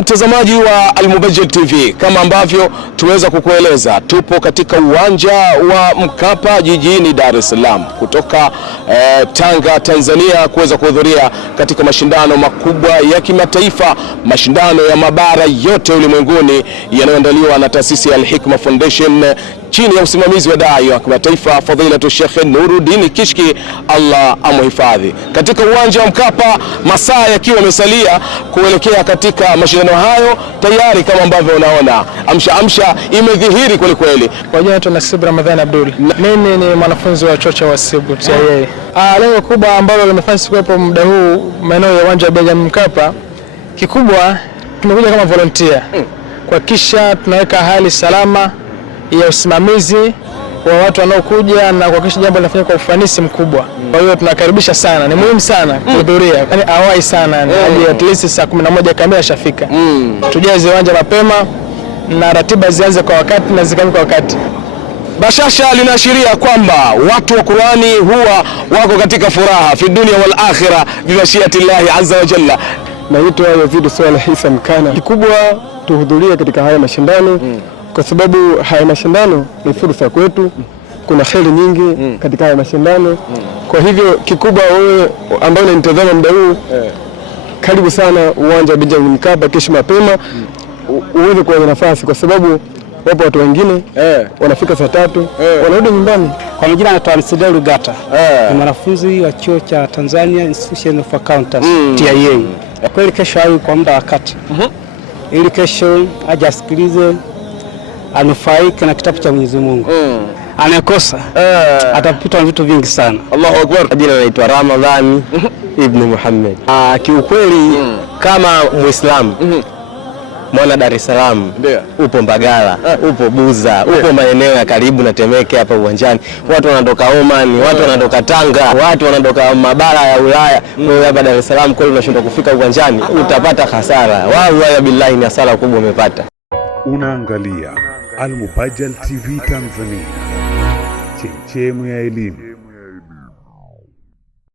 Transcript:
mtazamaji wa Al-Mubajjal TV, kama ambavyo tumeweza kukueleza, tupo katika uwanja wa Mkapa jijini Dar es Salaam kutoka Tanga, Tanzania, kuweza kuhudhuria katika mashindano makubwa ya kimataifa, mashindano ya mabara yote ulimwenguni yanayoandaliwa na taasisi ya Al-Hikma Foundation chini ya usimamizi wa dai wa kimataifa Fadhilatu Sheikh Nuruddin Kishki, Allah amhifadhi. Katika uwanja wa Mkapa, masaa yakiwa yamesalia kuelekea katika mashindano hayo, tayari kama ambavyo unaona amsha imedhihiri kweli kweli. Kwa jina naitwa Nasib Ramadhani Abdul. Mimi ni mwanafunzi wa chuo cha Wasibu TIA. Lengo kubwa ambalo limefanya sikuwepo muda huu maeneo ya uwanja wa Benjamin Mkapa, kikubwa tumekuja kama volunteer kuhakikisha tunaweka hali salama ya usimamizi wa watu wanaokuja na kuhakikisha jambo linafanyika kwa ufanisi mkubwa. Kwa hiyo tunakaribisha sana, ni muhimu sana kuhudhuria. Yaani awai sana, hadi at least saa 11 kamili ashafika. Tujaze uwanja mapema na ratiba zianze kwa wakati na zikamilike kwa wakati. Bashasha linaashiria kwamba watu wa Qur'ani huwa wako katika furaha fi dunia wal akhirah bi mashiatillahi azza wa jalla. Naitwa Yazid Saleh Isa Mkana. Kikubwa tuhudhurie katika haya mashindano kwa sababu haya mashindano ni fursa kwetu. Kuna kheri nyingi katika haya mashindano. Kwa hivyo kikubwa wewe ambao unanitazama muda huu, karibu sana uwanja wa Benjamin Mkapa kesho mapema uweze kuwa na nafasi, kwa sababu wapo watu wengine wanafika saa 3 wanarudi nyumbani. Kwa majina naitwa Amsida Rugata. Ni mwanafunzi wa chuo cha Tanzania Institution of Accountants TIA. Kweli kesho hayo kwa muda wakati. Ili kesho ajasikilize, anufaike na kitabu cha Mwenyezi Mungu. Anakosa atapitwa na vitu vingi sana. Allahu Akbar. Jina naitwa Ramadhani Ibn Muhammad. Kiukweli kama Muislamu mwana Dar es Salaam, upo Mbagala, upo Buza, upo maeneo ya karibu na Temeke hapa uwanjani. Watu wanatoka Oman, watu wanatoka Tanga, watu wanatoka mabara ya Ulaya. Wewe hapa Dar es Salaam kweli unashindwa kufika uwanjani, utapata hasara. Wallahi billahi ni hasara kubwa umepata. Unaangalia Al-Mubajjal TV Tanzania, chemchemu ya elimu.